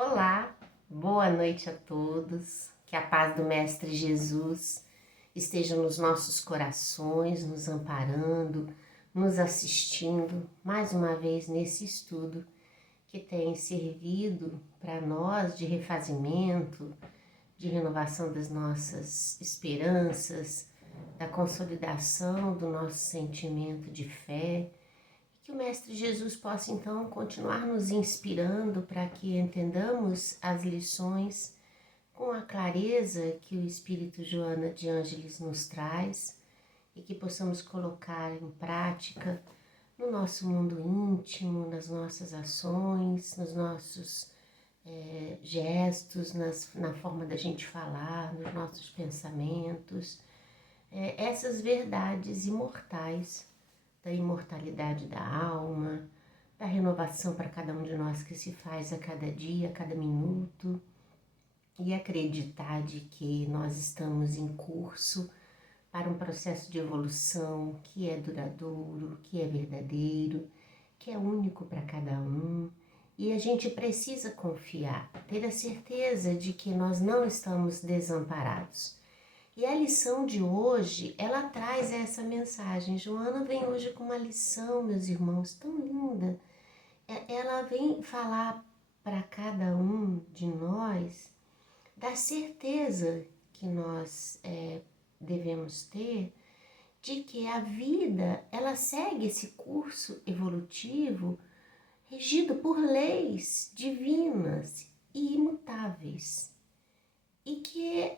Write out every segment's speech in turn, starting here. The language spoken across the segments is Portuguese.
Olá, boa noite a todos. Que a paz do Mestre Jesus esteja nos nossos corações, nos amparando, nos assistindo mais uma vez nesse estudo que tem servido para nós de refazimento, de renovação das nossas esperanças, da consolidação do nosso sentimento de fé. Que o Mestre Jesus possa então continuar nos inspirando para que entendamos as lições com a clareza que o Espírito Joana de Ângeles nos traz e que possamos colocar em prática no nosso mundo íntimo, nas nossas ações, nos nossos gestos, na forma da gente falar, nos nossos pensamentos, essas verdades imortais da imortalidade da alma, da renovação para cada um de nós que se faz a cada dia, a cada minuto, e acreditar de que nós estamos em curso para um processo de evolução que é duradouro, que é verdadeiro, que é único para cada um. E a gente precisa confiar, ter a certeza de que nós não estamos desamparados. E a lição de hoje, ela traz essa mensagem. Joana vem hoje com uma lição, meus irmãos, tão linda. Ela vem falar para cada um de nós da certeza que nós devemos ter de que a vida, ela segue esse curso evolutivo regido por leis divinas e imutáveis. E que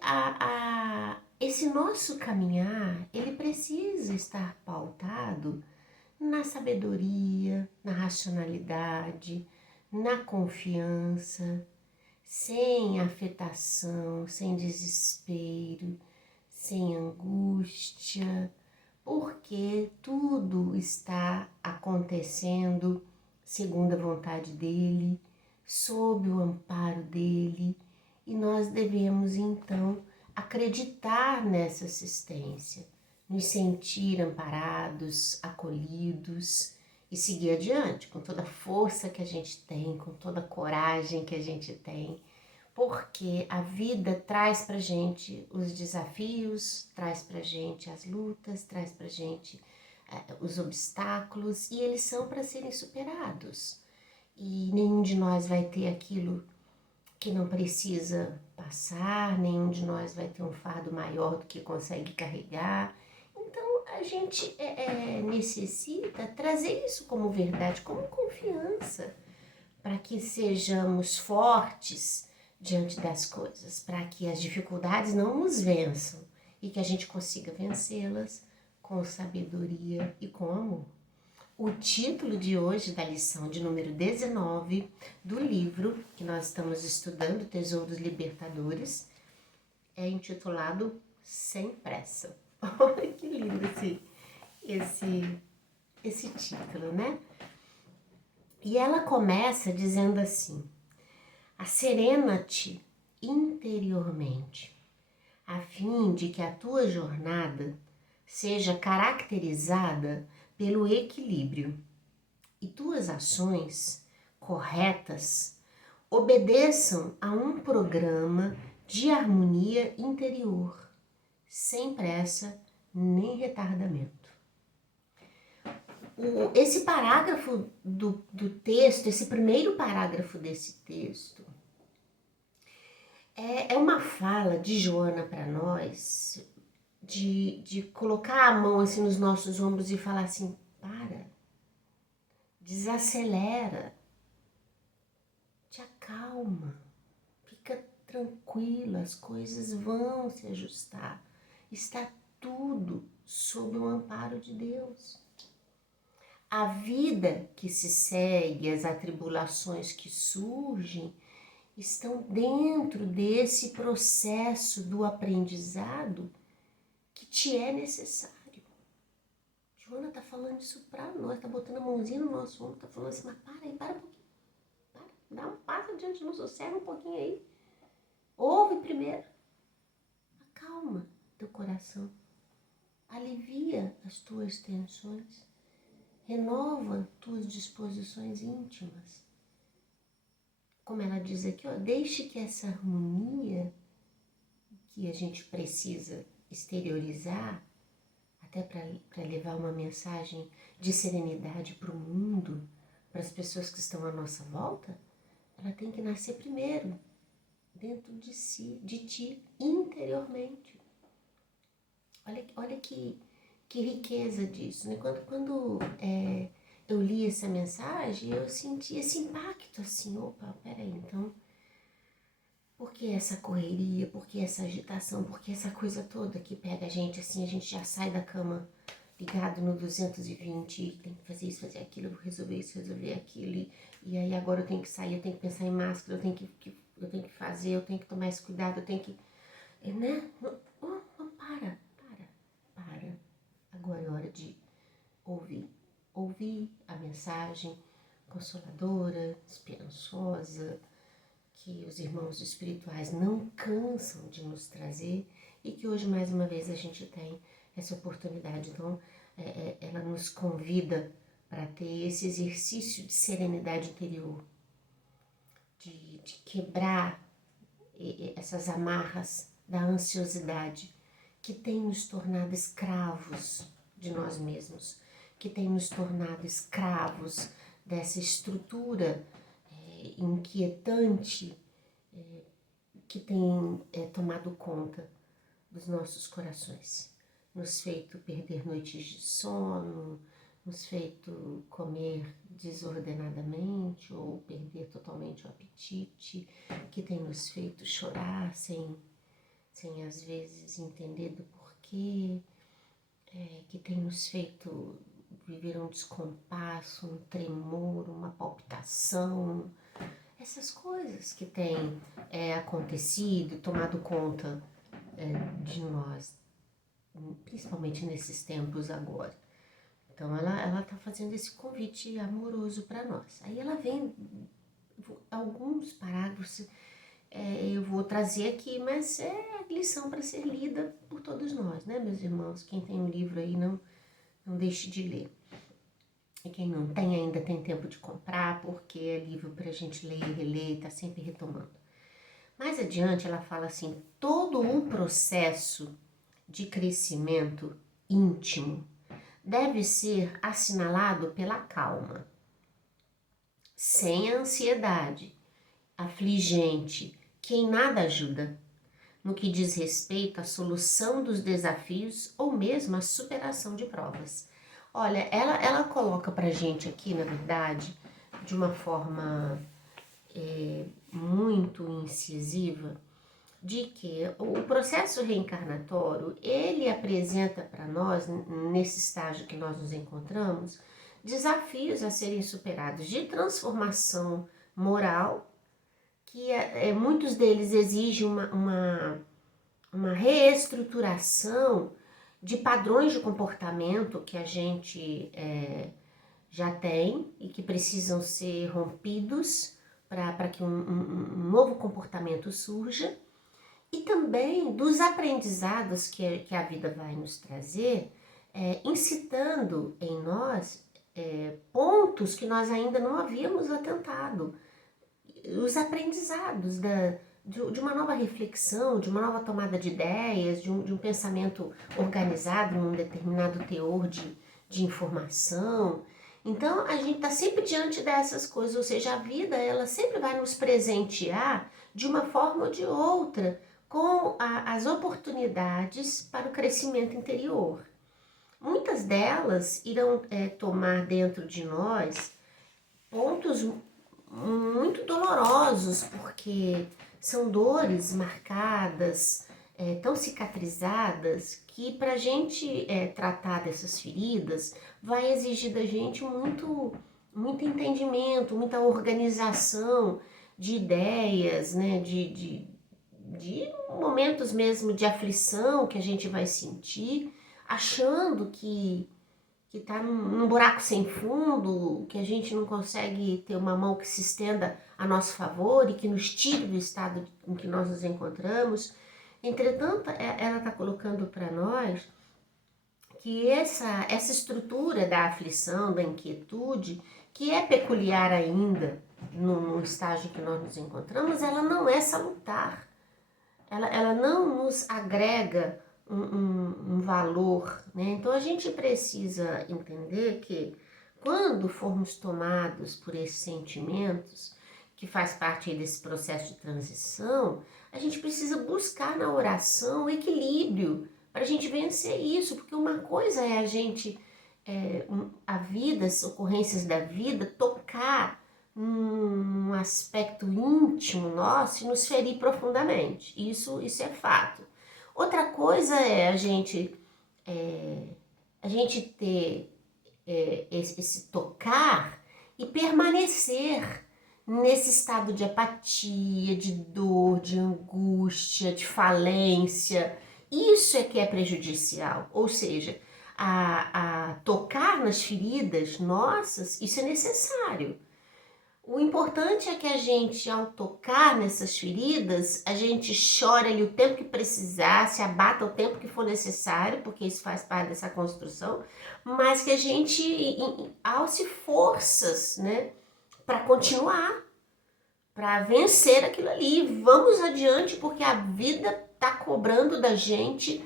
esse nosso caminhar, ele precisa estar pautado na sabedoria, na racionalidade, na confiança, sem afetação, sem desespero, sem angústia, porque tudo está acontecendo segundo a vontade dele, sob o amparo dele. E nós devemos, então, acreditar nessa assistência, nos sentir amparados, acolhidos e seguir adiante com toda a força que a gente tem, com toda a coragem que a gente tem, porque a vida traz pra gente os desafios, traz pra gente as lutas, traz pra gente os obstáculos, e eles são para serem superados. E nenhum de nós vai ter aquilo que não precisa passar, nenhum de nós vai ter um fardo maior do que consegue carregar. Então a gente necessita trazer isso como verdade, como confiança, para que sejamos fortes diante das coisas, para que as dificuldades não nos vençam e que a gente consiga vencê-las com sabedoria e com amor. O título de hoje da lição de número 19 do livro que nós estamos estudando, Tesouros Libertadores, é intitulado Sem Pressa. Olha que lindo esse título, né? E ela começa dizendo assim: asserena-te interiormente, a fim de que a tua jornada seja caracterizada pelo equilíbrio e tuas ações corretas obedeçam a um programa de harmonia interior, sem pressa nem retardamento. Esse parágrafo do texto, esse primeiro parágrafo desse texto, é uma fala de Joana para nós, de colocar a mão assim nos nossos ombros e falar assim: para, desacelera, te acalma, fica tranquila, as coisas vão se ajustar, está tudo sob o amparo de Deus. A vida que se segue, as atribulações que surgem, estão dentro desse processo do aprendizado que te é necessário. Joana está falando isso para nós, está botando a mãozinha no nosso ombro, está falando assim: mas para aí, para um pouquinho, dá um passo adiante, não sossega um pouquinho aí. Ouve primeiro, acalma teu coração, alivia as tuas tensões, renova tuas disposições íntimas. como ela diz aqui, ó, deixe que essa harmonia que a gente precisa exteriorizar, até para levar uma mensagem de serenidade para o mundo, para as pessoas que estão à nossa volta, ela tem que nascer primeiro, dentro de si, de ti, interiormente. Olha que riqueza disso, né? Quando eu li essa mensagem, eu senti esse impacto, assim, opa, peraí, então, por que essa correria, por que essa agitação, por que essa coisa toda que pega a gente, assim, a gente já sai da cama ligado no 220, tem que fazer isso, fazer aquilo, eu vou resolver isso, resolver aquilo, e aí agora eu tenho que sair, eu tenho que pensar em máscara, eu tenho que fazer, eu tenho que tomar esse cuidado, eu tenho que, né? Não, para. Agora é hora de ouvir a mensagem consoladora, esperançosa, que os irmãos espirituais não cansam de nos trazer e que hoje mais uma vez a gente tem essa oportunidade. Então, ela nos convida para ter esse exercício de serenidade interior, de quebrar essas amarras da ansiosidade que tem nos tornado escravos de nós mesmos, que tem nos tornado escravos dessa estrutura inquietante que tem tomado conta dos nossos corações, nos feito perder noites de sono, nos feito comer desordenadamente ou perder totalmente o apetite, que tem nos feito chorar sem às vezes entender do porquê, que tem nos feito viver um descompasso, um tremor, uma palpitação, essas coisas que têm acontecido, tomado conta de nós, principalmente nesses tempos agora. Então ela está fazendo esse convite amoroso para nós. Aí ela vem, alguns parágrafos eu vou trazer aqui, mas é lição para ser lida por todos nós, né, meus irmãos? Quem tem um livro aí, não deixe de ler. E quem não tem ainda tem tempo de comprar, porque é livro para a gente ler e reler, está sempre retomando. Mais adiante ela fala assim, todo o processo de crescimento íntimo deve ser assinalado pela calma, sem a ansiedade afligente, que em nada ajuda, no que diz respeito à solução dos desafios ou mesmo à superação de provas. Olha, ela coloca pra gente aqui, na verdade, de uma forma muito incisiva, de que o processo reencarnatório, ele apresenta para nós, nesse estágio que nós nos encontramos, desafios a serem superados de transformação moral, que muitos deles exigem uma reestruturação de padrões de comportamento que a gente já tem e que precisam ser rompidos para que um novo comportamento surja, e também dos aprendizados que a vida vai nos trazer, incitando em nós pontos que nós ainda não havíamos atentado, os aprendizados de uma nova reflexão, de uma nova tomada de ideias, de um pensamento organizado num determinado teor de informação. Então, a gente está sempre diante dessas coisas, ou seja, a vida ela sempre vai nos presentear de uma forma ou de outra com as oportunidades para o crescimento interior. Muitas delas irão tomar dentro de nós pontos muito dolorosos, porque são dores marcadas, tão cicatrizadas, que para a gente tratar dessas feridas vai exigir da gente muito entendimento, muita organização de ideias, né, de momentos mesmo de aflição que a gente vai sentir, achando que está num buraco sem fundo, que a gente não consegue ter uma mão que se estenda a nosso favor e que nos tire do estado em que nós nos encontramos. Entretanto, ela está colocando para nós que essa estrutura da aflição, da inquietude, que é peculiar ainda no estágio que nós nos encontramos, ela não é salutar. Ela não nos agrega um valor, né? Então a gente precisa entender que quando formos tomados por esses sentimentos, que faz parte desse processo de transição, a gente precisa buscar na oração o equilíbrio para a gente vencer isso, porque uma coisa é a gente, a vida, as ocorrências da vida, tocar num aspecto íntimo nosso e nos ferir profundamente. Isso é fato. Outra coisa é a gente ter esse tocar e permanecer nesse estado de apatia, de dor, de angústia, de falência. Isso é que é prejudicial. Ou seja, a tocar nas feridas nossas, isso é necessário. O importante é que a gente, ao tocar nessas feridas, a gente chore ali o tempo que precisar, se abata o tempo que for necessário, porque isso faz parte dessa construção, mas que a gente alce forças, né, para continuar, para vencer aquilo ali. Vamos adiante, porque a vida está cobrando da gente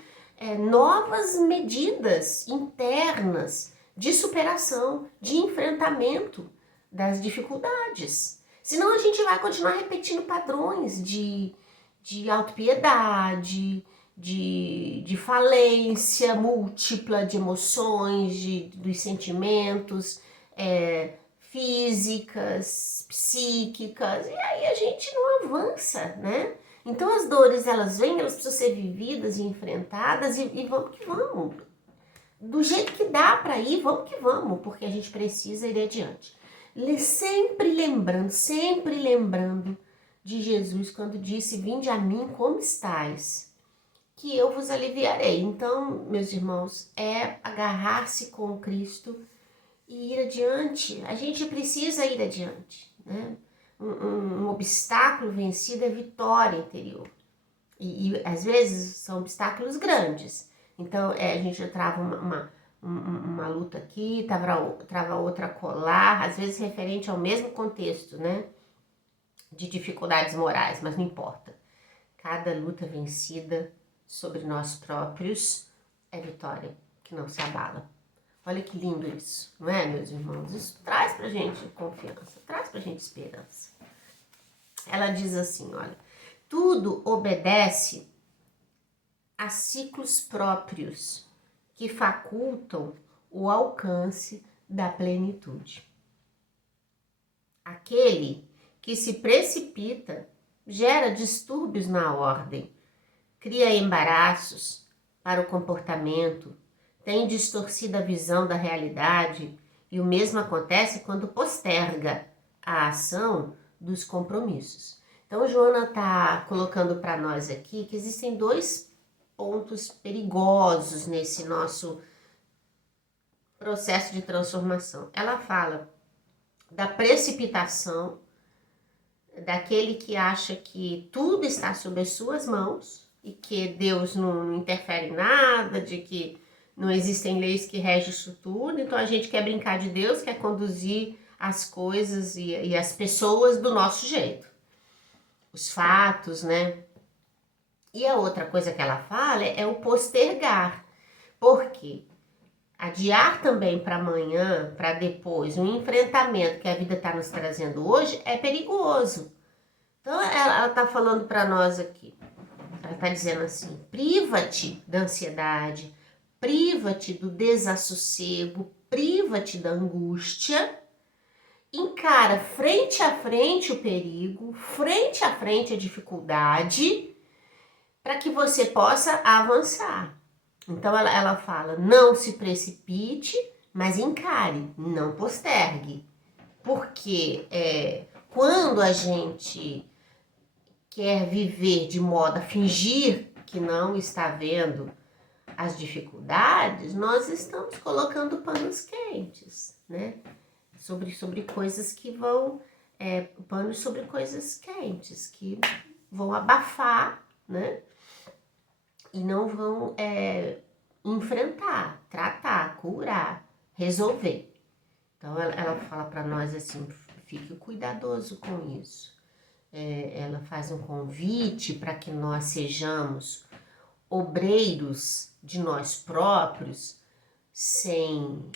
novas medidas internas de superação, de enfrentamento das dificuldades. Senão a gente vai continuar repetindo padrões de autopiedade, de falência múltipla de emoções, dos sentimentos físicas, psíquicas, e aí a gente não avança, né? Então as dores, elas vêm, elas precisam ser vividas e enfrentadas, e vamos que vamos. Do jeito que dá para ir, vamos que vamos, porque a gente precisa ir adiante. Sempre lembrando de Jesus quando disse: vinde a mim como estáis, que eu vos aliviarei. Então, meus irmãos, é agarrar-se com Cristo e ir adiante. A gente precisa ir adiante, né? Um obstáculo vencido é vitória interior. E às vezes são obstáculos grandes. Então, a gente trava uma luta aqui, trava outra colar, às vezes referente ao mesmo contexto, né? De dificuldades morais, mas não importa. Cada luta vencida sobre nós próprios é vitória que não se abala. Olha que lindo isso, não é, meus irmãos? Isso traz pra gente confiança, traz pra gente esperança. Ela diz assim, olha, tudo obedece a ciclos próprios que facultam o alcance da plenitude. Aquele que se precipita gera distúrbios na ordem, cria embaraços para o comportamento, tem distorcida a visão da realidade, e o mesmo acontece quando posterga a ação dos compromissos. Então, Joana está colocando para nós aqui que existem dois pontos perigosos nesse nosso processo de transformação. Ela fala da precipitação, daquele que acha que tudo está sob as suas mãos e que Deus não interfere em nada, de que não existem leis que regem isso tudo, então a gente quer brincar de Deus, quer conduzir as coisas e as pessoas do nosso jeito. Os fatos, né? E a outra coisa que ela fala é o postergar. Por quê? Adiar também para amanhã, para depois, um enfrentamento que a vida está nos trazendo hoje é perigoso. Então ela está falando para nós aqui, ela está dizendo assim, priva-te da ansiedade, priva-te do desassossego, priva-te da angústia, encara frente a frente o perigo, frente a frente a dificuldade, para que você possa avançar. Então ela fala, não se precipite, mas encare, não postergue. Porque quando a gente quer viver de modo a fingir que não está vendo as dificuldades, nós estamos colocando panos quentes, né? Sobre coisas que vão, panos sobre coisas quentes, que vão abafar, né? E não vão enfrentar, tratar, curar, resolver. Então ela fala para nós assim, fique cuidadoso com isso. Ela faz um convite para que nós sejamos obreiros de nós próprios, sem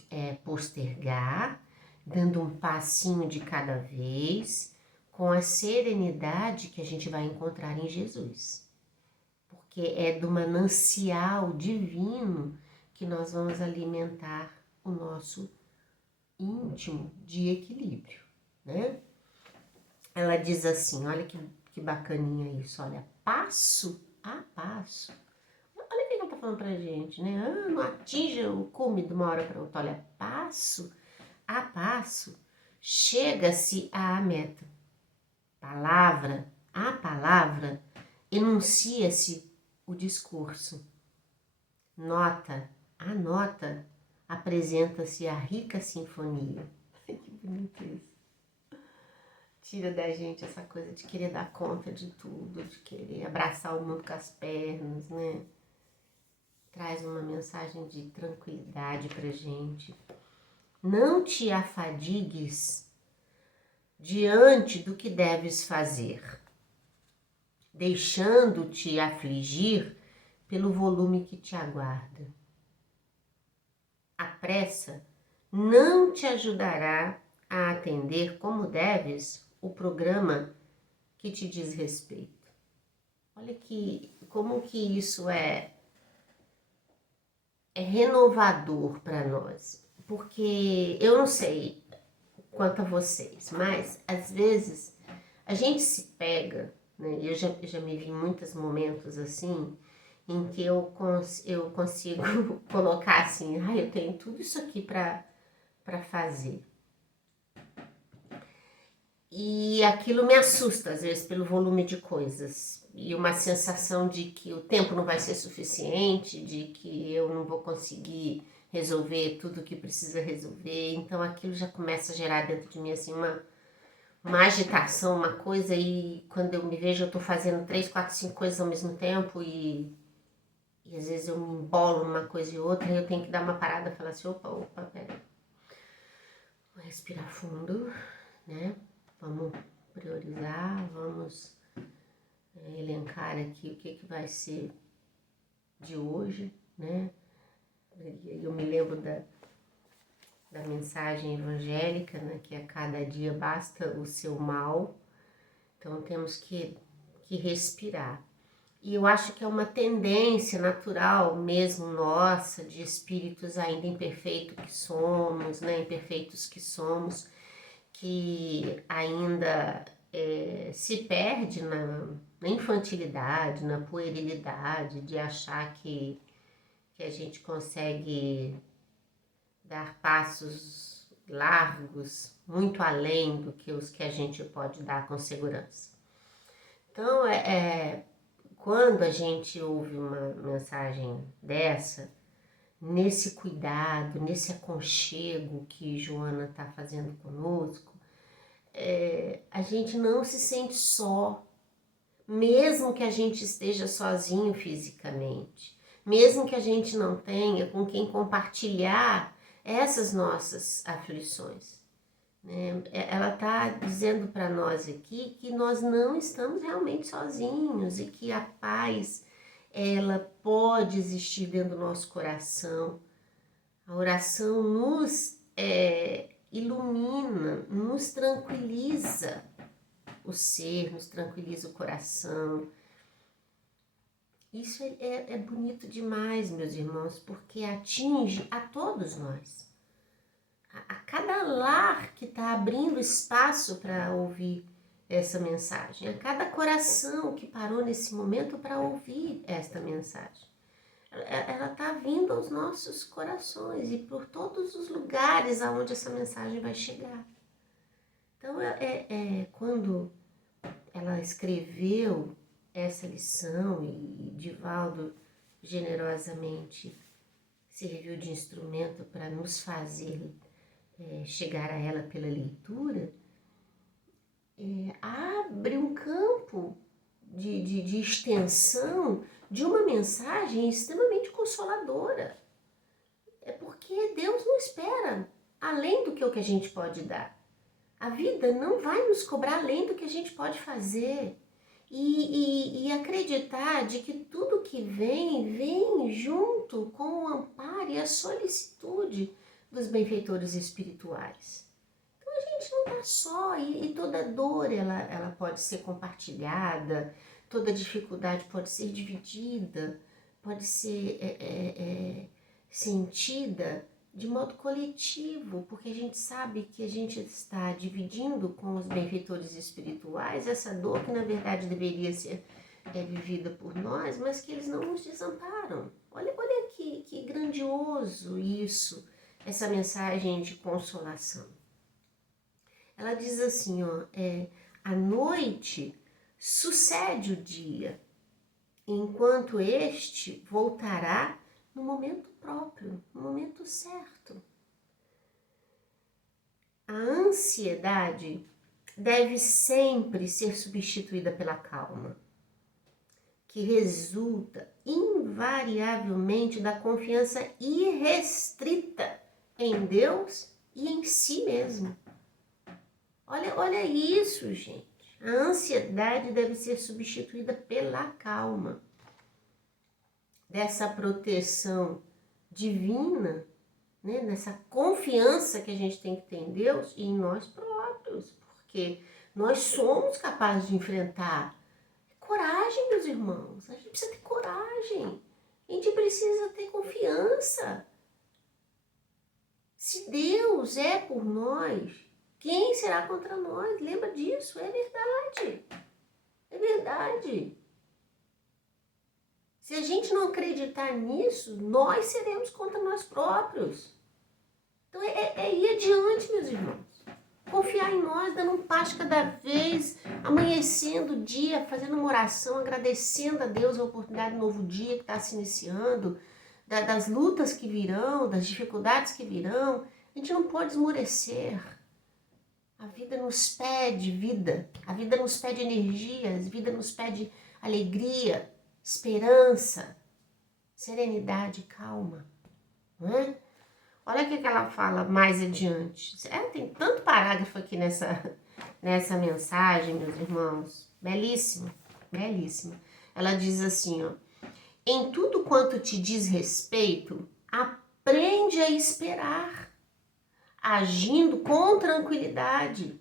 postergar, dando um passinho de cada vez, com a serenidade que a gente vai encontrar em Jesus. Porque é do manancial divino que nós vamos alimentar o nosso íntimo de equilíbrio, né? Ela diz assim, olha que bacaninha isso, olha, passo a passo. Olha o que ela tá falando pra gente, né? Não atinja o cume de uma hora para outra, olha, passo a passo, chega-se à meta. Palavra a palavra, enuncia-se o discurso. Nota a nota, apresenta-se a rica sinfonia. Que bonito isso. Tira da gente essa coisa de querer dar conta de tudo, de querer abraçar o mundo com as pernas, né? Traz uma mensagem de tranquilidade pra gente. Não te afadigues diante do que deves fazer, deixando-te afligir pelo volume que te aguarda. A pressa não te ajudará a atender como deves o programa que te diz respeito. Olha como que isso é renovador para nós, porque eu não sei quanto a vocês, mas às vezes a gente se pega, né? Eu já me vi em muitos momentos assim, em que eu consigo colocar assim, eu tenho tudo isso aqui para fazer. E aquilo me assusta, às vezes, pelo volume de coisas. E uma sensação de que o tempo não vai ser suficiente, de que eu não vou conseguir resolver tudo o que precisa resolver. Então aquilo já começa a gerar dentro de mim assim uma agitação, uma coisa, e quando eu me vejo eu tô fazendo 3, 4, 5 coisas ao mesmo tempo e às vezes eu me embolo numa coisa e outra e eu tenho que dar uma parada e falar assim, opa, pera. Vou respirar fundo, né? Vamos priorizar, vamos elencar aqui o que vai ser de hoje, né? Eu me lembro da mensagem evangélica, né? Que a cada dia basta o seu mal. Então temos que respirar. E eu acho que é uma tendência natural mesmo nossa, de espíritos ainda imperfeitos que somos, né? Imperfeitos que somos, que ainda se perde na infantilidade, na puerilidade, de achar que a gente consegue dar passos largos, muito além do que os que a gente pode dar com segurança. Então, quando a gente ouve uma mensagem dessa, nesse cuidado, nesse aconchego que Joana está fazendo conosco, a gente não se sente só, mesmo que a gente esteja sozinho fisicamente, mesmo que a gente não tenha com quem compartilhar essas nossas aflições. Né? Ela está dizendo para nós aqui que nós não estamos realmente sozinhos e que a paz, ela pode existir dentro do nosso coração. A oração nos ilumina, nos tranquiliza o ser, nos tranquiliza o coração. Isso é bonito demais, meus irmãos, porque atinge a todos nós. A cada lar que está abrindo espaço para ouvir essa mensagem, a cada coração que parou nesse momento para ouvir esta mensagem. Ela está vindo aos nossos corações e por todos os lugares aonde essa mensagem vai chegar. Então, quando ela escreveu essa lição e Divaldo generosamente serviu de instrumento para nos fazer chegar a ela pela leitura, abre um campo de extensão de uma mensagem extremamente consoladora. É porque Deus não espera além do que o que a gente pode dar. A vida não vai nos cobrar além do que a gente pode fazer. E acreditar de que tudo que vem junto com o amparo e a solicitude dos benfeitores espirituais. Então a gente não está só, e toda dor ela pode ser compartilhada, toda dificuldade pode ser dividida, pode ser sentida de modo coletivo, porque a gente sabe que a gente está dividindo com os benfeitores espirituais essa dor que na verdade deveria ser vivida por nós, mas que eles não nos desamparam. Olha que grandioso isso, essa mensagem de consolação. Ela diz assim, a noite sucede o dia, enquanto este voltará no momento próprio, no momento certo. A ansiedade deve sempre ser substituída pela calma, que resulta invariavelmente da confiança irrestrita em Deus e em si mesmo. Olha isso, gente. A ansiedade deve ser substituída pela calma, dessa proteção divina, né? Nessa confiança que a gente tem que ter em Deus e em nós próprios, porque nós somos capazes de enfrentar. Coragem, meus irmãos, a gente precisa ter coragem, a gente precisa ter confiança. Se Deus é por nós, quem será contra nós? Lembra disso, é verdade, é verdade. Se a gente não acreditar nisso, nós seremos contra nós próprios. Então é ir adiante, meus irmãos. Confiar em nós, dando um passo cada vez, amanhecendo o dia, fazendo uma oração, agradecendo a Deus a oportunidade de um novo dia que está se iniciando, das lutas que virão, das dificuldades que virão. A gente não pode esmorecer. A vida nos pede vida, a vida nos pede energia, a vida nos pede alegria, esperança, serenidade, calma, não é? Olha o que ela fala mais adiante. Tem tanto parágrafo aqui nessa mensagem, meus irmãos. Belíssimo, belíssimo. Ela diz assim, em tudo quanto te diz respeito, aprende a esperar, agindo com tranquilidade.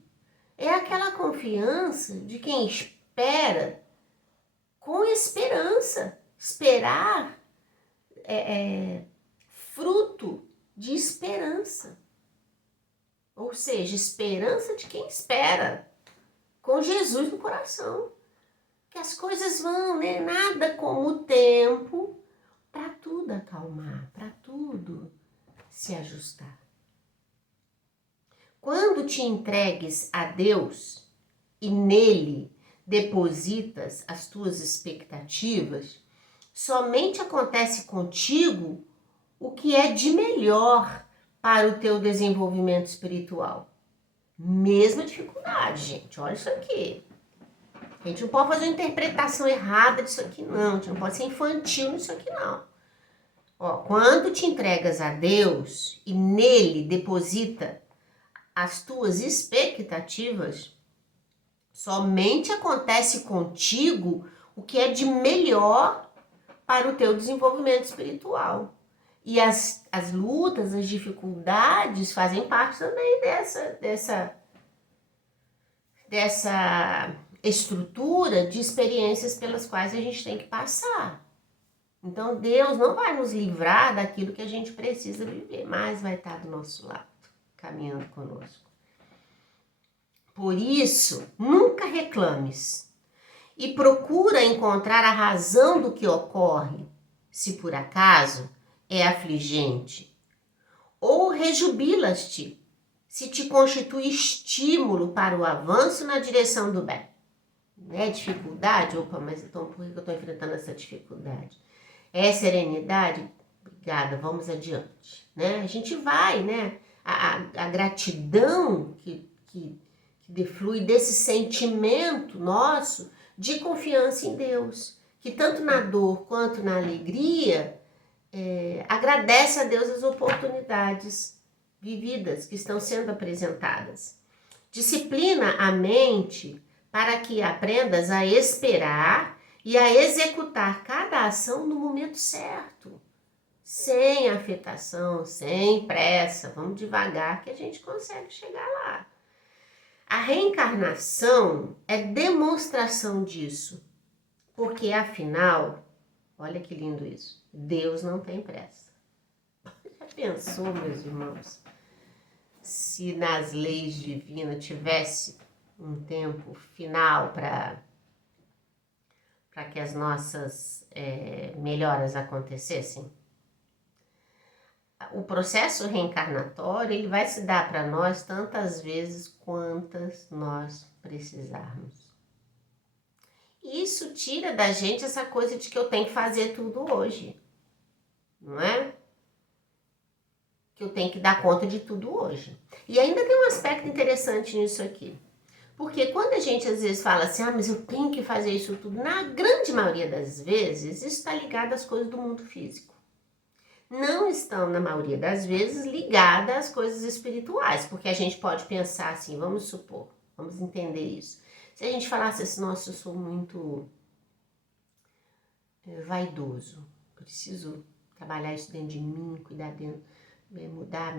É aquela confiança de quem espera com esperança. Esperar é fruto de esperança. Ou seja, esperança de quem espera, com Jesus no coração. Que as coisas vão, né? Nada como o tempo para tudo acalmar, para tudo se ajustar. Quando te entregues a Deus e nele depositas as tuas expectativas, somente acontece contigo o que é de melhor para o teu desenvolvimento espiritual. Mesma dificuldade, gente. Olha isso aqui. A gente não pode fazer uma interpretação errada disso aqui, não. A gente não pode ser infantil nisso aqui, não. Quando te entregas a Deus e nele deposita as tuas expectativas, somente acontece contigo o que é de melhor para o teu desenvolvimento espiritual. E as lutas, as dificuldades fazem parte também dessa estrutura de experiências pelas quais a gente tem que passar. Então Deus não vai nos livrar daquilo que a gente precisa viver, mas vai estar do nosso lado, caminhando conosco. Por isso, nunca reclames e procura encontrar a razão do que ocorre, se por acaso é afligente, ou rejubilas-te, se te constitui estímulo para o avanço na direção do bem. É dificuldade? Opa, mas então por que eu estou enfrentando essa dificuldade? É serenidade? Obrigada, vamos adiante. Né? A gente vai, né? A gratidão que deflui desse sentimento nosso de confiança em Deus, que tanto na dor quanto na alegria, agradece a Deus as oportunidades vividas que estão sendo apresentadas. Disciplina a mente para que aprendas a esperar e a executar cada ação no momento certo. Sem afetação, sem pressa, vamos devagar que a gente consegue chegar lá. A reencarnação é demonstração disso, porque afinal, olha que lindo isso, Deus não tem pressa. Já pensou, meus irmãos, se nas leis divinas tivesse um tempo final para que as nossas melhoras acontecessem? O processo reencarnatório ele vai se dar para nós tantas vezes quantas nós precisarmos. E isso tira da gente essa coisa de que eu tenho que fazer tudo hoje, não é? Que eu tenho que dar conta de tudo hoje. E ainda tem um aspecto interessante nisso aqui. Porque quando a gente às vezes fala assim, mas eu tenho que fazer isso tudo, na grande maioria das vezes, isso está ligado às coisas do mundo físico. Não estão, na maioria das vezes, ligadas às coisas espirituais, porque a gente pode pensar assim, vamos supor, vamos entender isso. Se a gente falasse assim, nossa, eu sou muito vaidoso, preciso trabalhar isso dentro de mim, cuidar dentro, mudar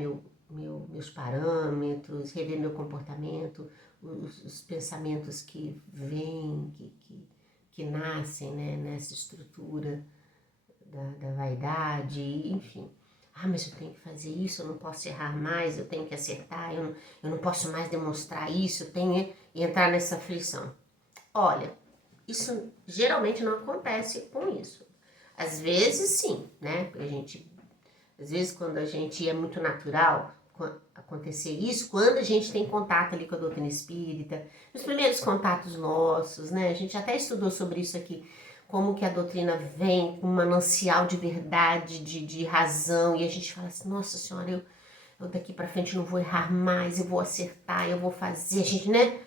meus parâmetros, rever meu comportamento, os pensamentos que vêm, que nascem, né, nessa estrutura da vaidade, enfim. Mas eu tenho que fazer isso, eu não posso errar mais, eu tenho que acertar, eu não posso mais demonstrar isso, eu tenho que entrar nessa aflição. Olha, isso geralmente não acontece com isso. Às vezes sim, né? Às vezes quando a gente é muito natural acontecer isso, quando a gente tem contato ali com a doutrina espírita, nos primeiros contatos nossos, né? A gente até estudou sobre isso aqui, como que a doutrina vem com um manancial de verdade, de razão, e a gente fala assim, nossa senhora, eu daqui pra frente não vou errar mais, eu vou acertar, eu vou fazer, a gente, né?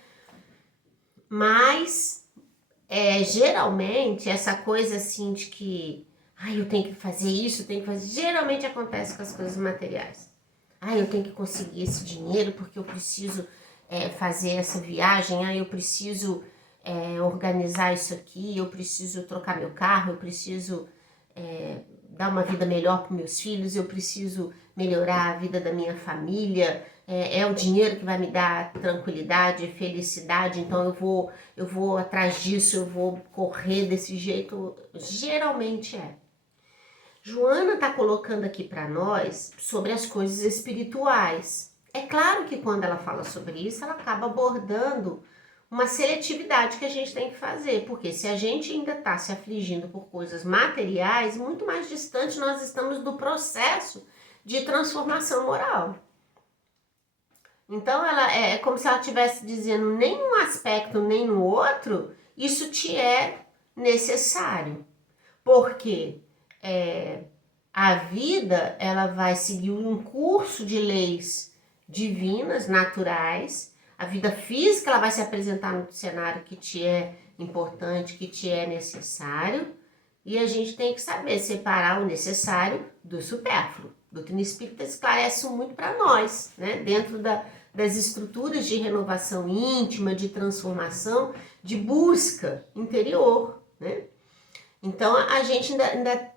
Mas, geralmente, essa coisa assim de que, eu tenho que fazer isso, geralmente acontece com as coisas materiais. Eu tenho que conseguir esse dinheiro porque eu preciso fazer essa viagem, eu preciso organizar isso aqui, eu preciso trocar meu carro, eu preciso dar uma vida melhor para meus filhos, eu preciso melhorar a vida da minha família, é o dinheiro que vai me dar tranquilidade, felicidade, então eu vou atrás disso, eu vou correr desse jeito, geralmente é. Joana está colocando aqui para nós sobre as coisas espirituais. É claro que quando ela fala sobre isso, ela acaba abordando uma seletividade que a gente tem que fazer, porque se a gente ainda está se afligindo por coisas materiais, muito mais distante nós estamos do processo de transformação moral. Então, ela é como se ela estivesse dizendo, nem num aspecto nem no outro, isso te é necessário. Porque a vida, ela vai seguir um curso de leis divinas, naturais. A vida física, ela vai se apresentar no cenário que te é importante, que te é necessário. E a gente tem que saber separar o necessário do supérfluo. A doutrina espírita esclarece muito para nós, né? Dentro das estruturas de renovação íntima, de transformação, de busca interior, né? Então, a gente ainda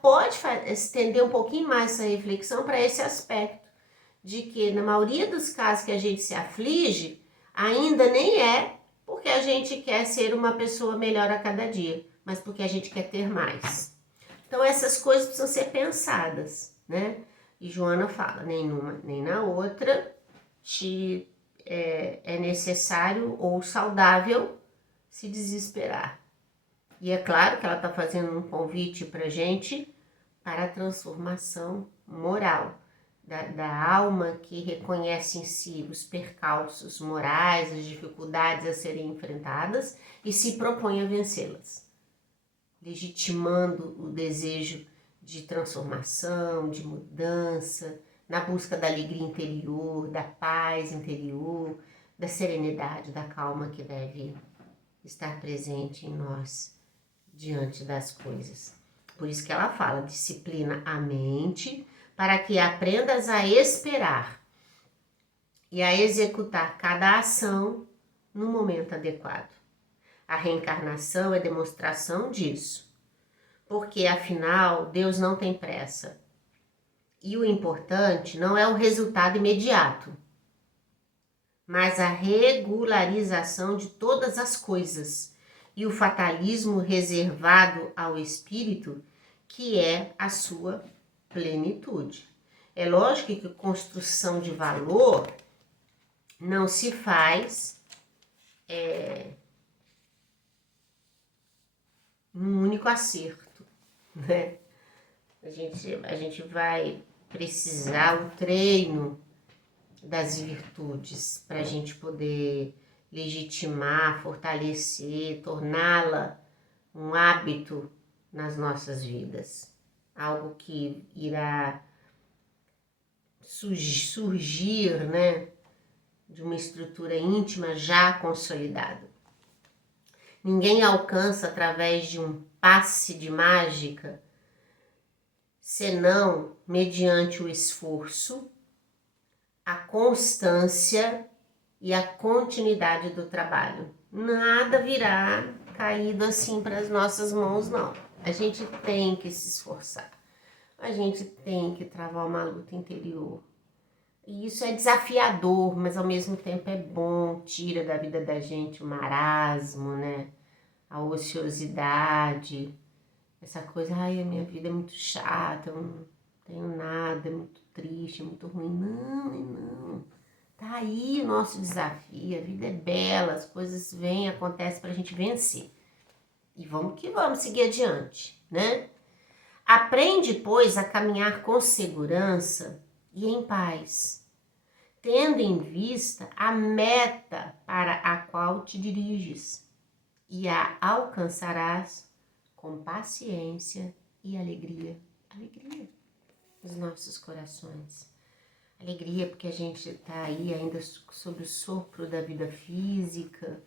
pode estender um pouquinho mais essa reflexão para esse aspecto, de que na maioria dos casos que a gente se aflige, ainda nem é porque a gente quer ser uma pessoa melhor a cada dia, mas porque a gente quer ter mais. Então essas coisas precisam ser pensadas, né? E Joana fala, nem numa nem na outra é necessário ou saudável se desesperar. E é claro que ela está fazendo um convite para a gente para a transformação moral da alma que reconhece em si os percalços morais, as dificuldades a serem enfrentadas e se propõe a vencê-las, legitimando o desejo de transformação, de mudança, na busca da alegria interior, da paz interior, da serenidade, da calma que deve estar presente em nós diante das coisas. Por isso que ela fala, disciplina a mente para que aprendas a esperar e a executar cada ação no momento adequado. A reencarnação é demonstração disso, porque afinal Deus não tem pressa. E o importante não é o resultado imediato, mas a regularização de todas as coisas e o fatalismo reservado ao espírito, que é a sua plenitude. É lógico que construção de valor não se faz num único acerto, né? A gente vai precisar o treino das virtudes para a gente poder legitimar, fortalecer, torná-la um hábito nas nossas vidas. Algo que irá surgir, né, de uma estrutura íntima já consolidada. Ninguém alcança através de um passe de mágica, senão mediante o esforço, a constância e a continuidade do trabalho. Nada virá caído assim para as nossas mãos, não. A gente tem que se esforçar. A gente tem que travar uma luta interior. E isso é desafiador, mas ao mesmo tempo é bom, tira da vida da gente o marasmo, né? A ociosidade, essa coisa, ai, a minha vida é muito chata, eu não tenho nada, é muito triste, é muito ruim. Não. Tá aí o nosso desafio, a vida é bela, as coisas vêm, acontecem pra gente vencer. E vamos que vamos seguir adiante, né? Aprende, pois, a caminhar com segurança e em paz, tendo em vista a meta para a qual te diriges, e a alcançarás com paciência e alegria. Alegria nos nossos corações. Alegria porque a gente está aí ainda sob o sopro da vida física,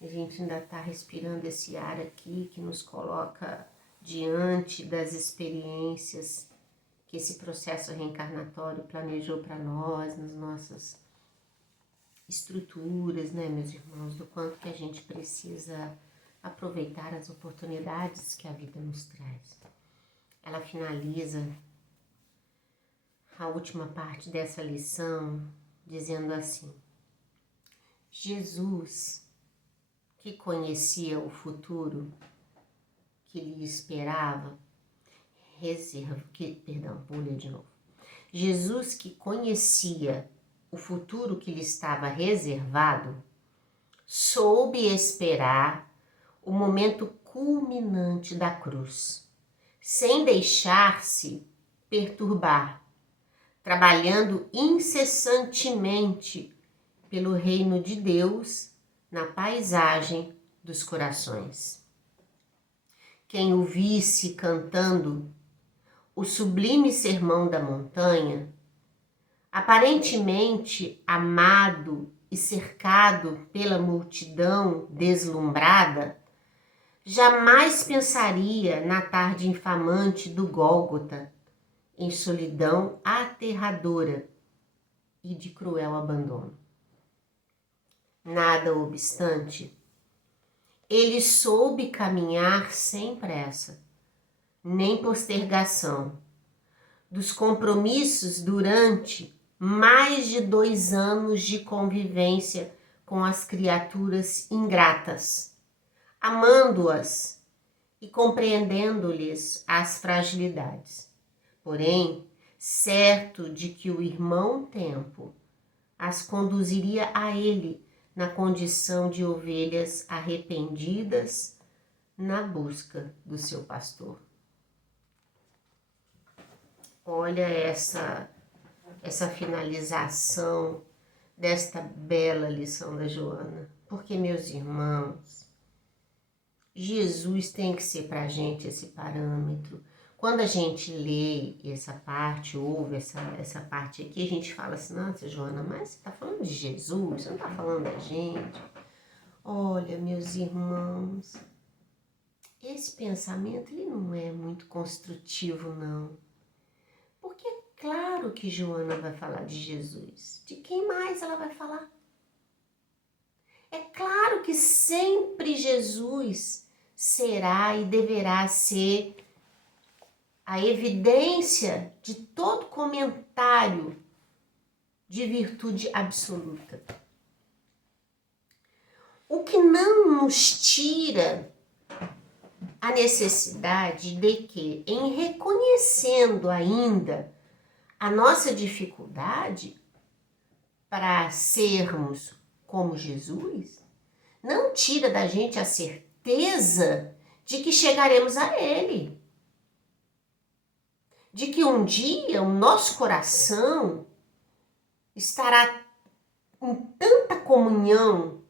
a gente ainda está respirando esse ar aqui que nos coloca diante das experiências que esse processo reencarnatório planejou para nós, nas nossas estruturas, né, meus irmãos, do quanto que a gente precisa aproveitar as oportunidades que a vida nos traz. Ela finaliza a última parte dessa lição dizendo assim: Jesus, que conhecia o futuro que lhe esperava, vou ler de novo. Jesus, que conhecia o futuro que lhe estava reservado, soube esperar o momento culminante da cruz, sem deixar-se perturbar, trabalhando incessantemente pelo reino de Deus na paisagem dos corações. Quem o visse cantando o sublime sermão da montanha, aparentemente amado e cercado pela multidão deslumbrada, jamais pensaria na tarde infamante do Gólgota, em solidão aterradora e de cruel abandono. Nada obstante, ele soube caminhar sem pressa, nem postergação, dos compromissos durante mais de 2 anos de convivência com as criaturas ingratas, amando-as e compreendendo-lhes as fragilidades. Porém, certo de que o irmão tempo as conduziria a ele na condição de ovelhas arrependidas na busca do seu pastor. Olha essa finalização desta bela lição da Joana. Porque, meus irmãos, Jesus tem que ser para a gente esse parâmetro. Quando a gente lê essa parte, ouve essa parte aqui, a gente fala assim: nossa, Joana, mas você está falando de Jesus, você não está falando da gente. Olha, meus irmãos, esse pensamento ele não é muito construtivo, não. Porque claro que Joana vai falar de Jesus. De quem mais ela vai falar? É claro que sempre Jesus será e deverá ser a evidência de todo comentário de virtude absoluta. O que não nos tira a necessidade de que, em reconhecendo ainda a nossa dificuldade para sermos como Jesus, não tira da gente a certeza de que chegaremos a Ele. De que um dia o nosso coração estará em tanta comunhão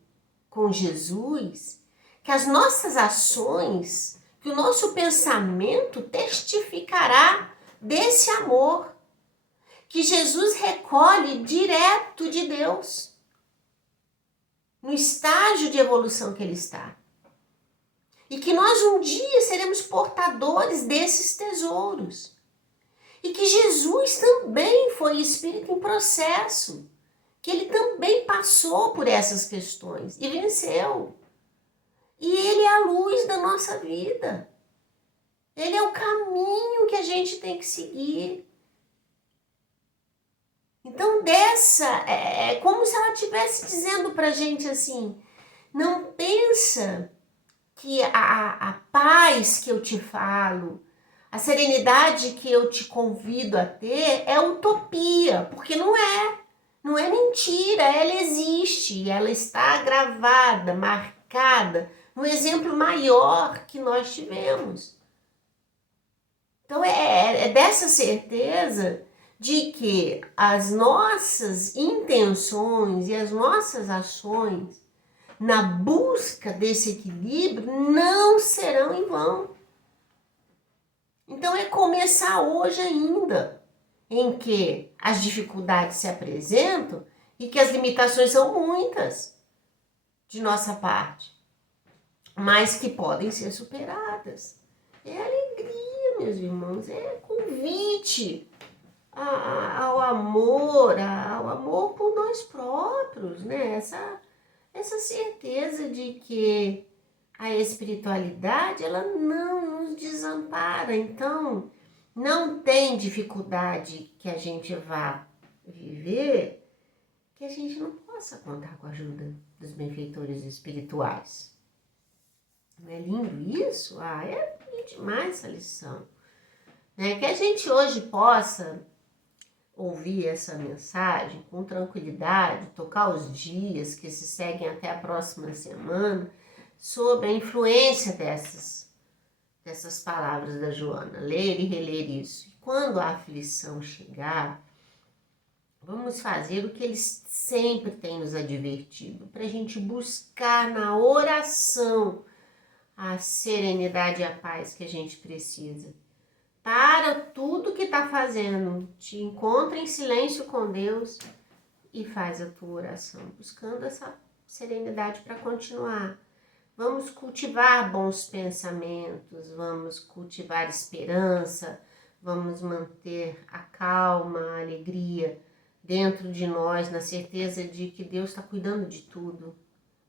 com Jesus, que as nossas ações, que o nosso pensamento testificará desse amor que Jesus recolhe direto de Deus, no estágio de evolução que ele está. E que nós um dia seremos portadores desses tesouros. E que Jesus também foi espírito em processo, que ele também passou por essas questões e venceu. E ele é a luz da nossa vida. Ele é o caminho que a gente tem que seguir. Então é como se ela estivesse dizendo pra gente assim, não pensa que a paz que eu te falo, a serenidade que eu te convido a ter é utopia, porque não é mentira, ela existe, ela está gravada, marcada no exemplo maior que nós tivemos. Então é dessa certeza de que as nossas intenções e as nossas ações na busca desse equilíbrio não serão em vão. Então é começar hoje ainda, em que as dificuldades se apresentam e que as limitações são muitas de nossa parte, mas que podem ser superadas. É alegria, meus irmãos, é convite ao amor por nós próprios, né? Essa certeza de que a espiritualidade, ela não nos desampara. Então, não tem dificuldade que a gente vá viver que a gente não possa contar com a ajuda dos benfeitores espirituais. Não é lindo isso? É demais essa lição. Que a gente hoje possa ouvir essa mensagem com tranquilidade, tocar os dias que se seguem até a próxima semana, sobre a influência dessas palavras da Joana, ler e reler isso. E quando a aflição chegar, vamos fazer o que eles sempre têm nos advertido, para a gente buscar na oração a serenidade e a paz que a gente precisa. Para tudo que está fazendo, te encontra em silêncio com Deus e faz a tua oração, buscando essa serenidade para continuar. Vamos cultivar bons pensamentos, vamos cultivar esperança, vamos manter a calma, a alegria dentro de nós, na certeza de que Deus está cuidando de tudo,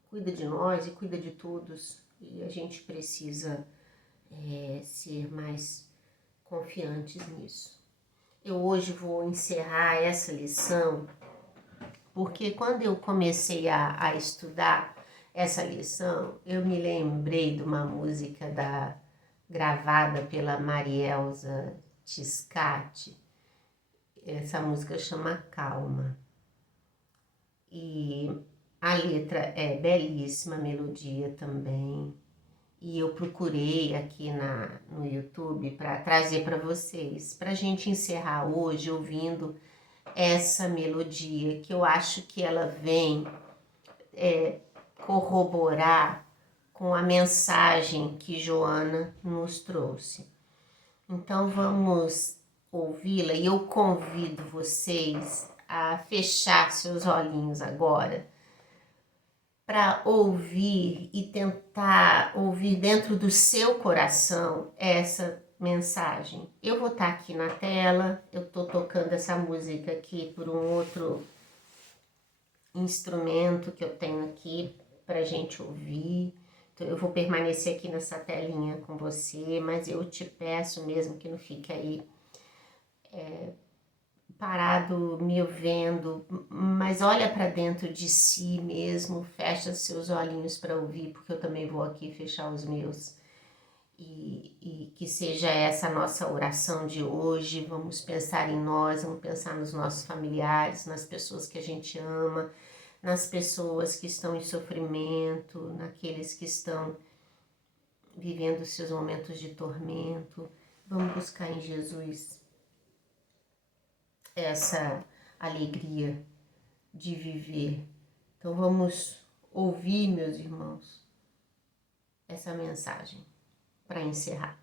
cuida de nós e cuida de todos, e a gente precisa ser mais confiantes nisso. Eu hoje vou encerrar essa lição, porque quando eu comecei a estudar essa lição, eu me lembrei de uma música gravada pela Marielza Tiscati. Essa música chama Calma. E a letra é belíssima, a melodia também. E eu procurei aqui no YouTube para trazer para vocês, para a gente encerrar hoje ouvindo essa melodia, que eu acho que ela vem corroborar com a mensagem que Joana nos trouxe. Então vamos ouvi-la e eu convido vocês a fechar seus olhinhos agora para ouvir e tentar ouvir dentro do seu coração essa mensagem. Eu vou estar aqui na tela, eu tô tocando essa música aqui por um outro instrumento que eu tenho aqui pra gente ouvir. Então, eu vou permanecer aqui nessa telinha com você, mas eu te peço mesmo que não fique aí parado me vendo, mas olha para dentro de si mesmo, fecha seus olhinhos para ouvir, porque eu também vou aqui fechar os meus. E que seja essa a nossa oração de hoje. Vamos pensar em nós, vamos pensar nos nossos familiares, nas pessoas que a gente ama, nas pessoas que estão em sofrimento, naqueles que estão vivendo seus momentos de tormento. Vamos buscar em Jesus essa alegria de viver. Então vamos ouvir, meus irmãos, essa mensagem para encerrar.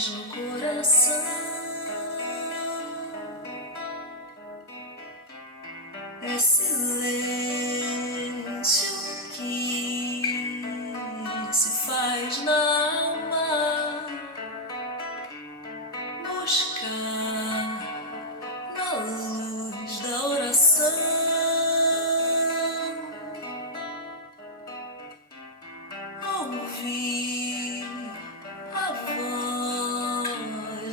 No coração é silêncio que se faz na alma, buscar na luz da oração, ouvir a voz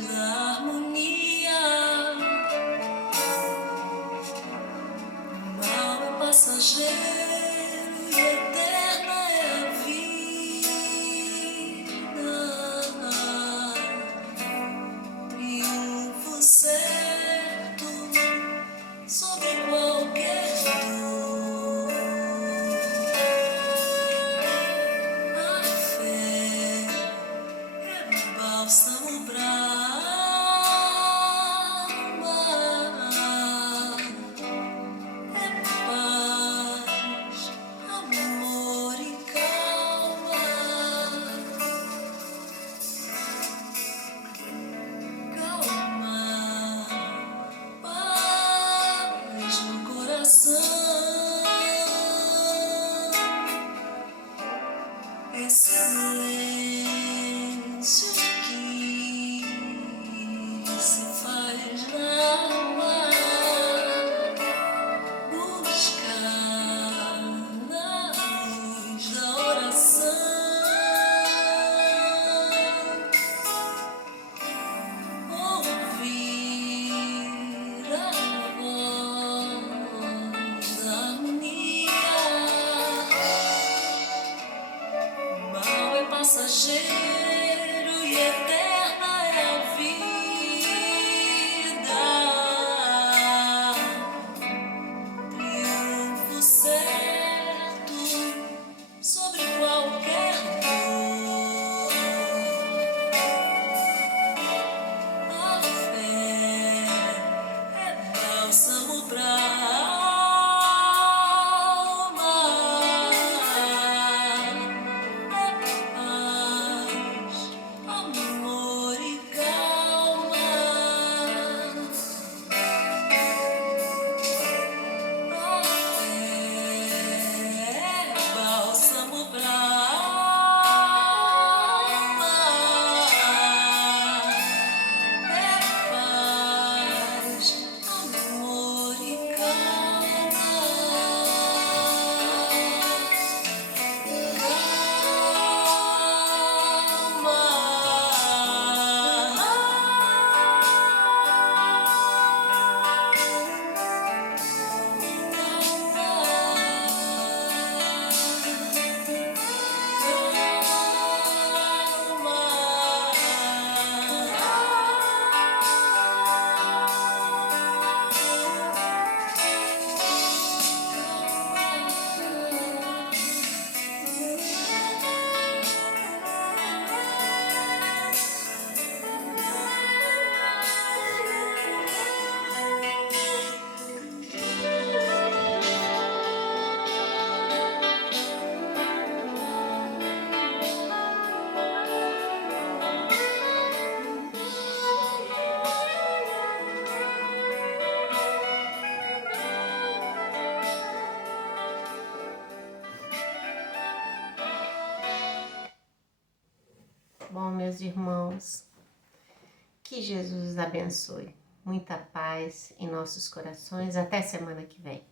da harmonia. Mal é passageiro e eterna é a vida. Triunfo certo sobre qualquer dor. A fé meus irmãos. Que Jesus os abençoe. Muita paz em nossos corações. Até semana que vem.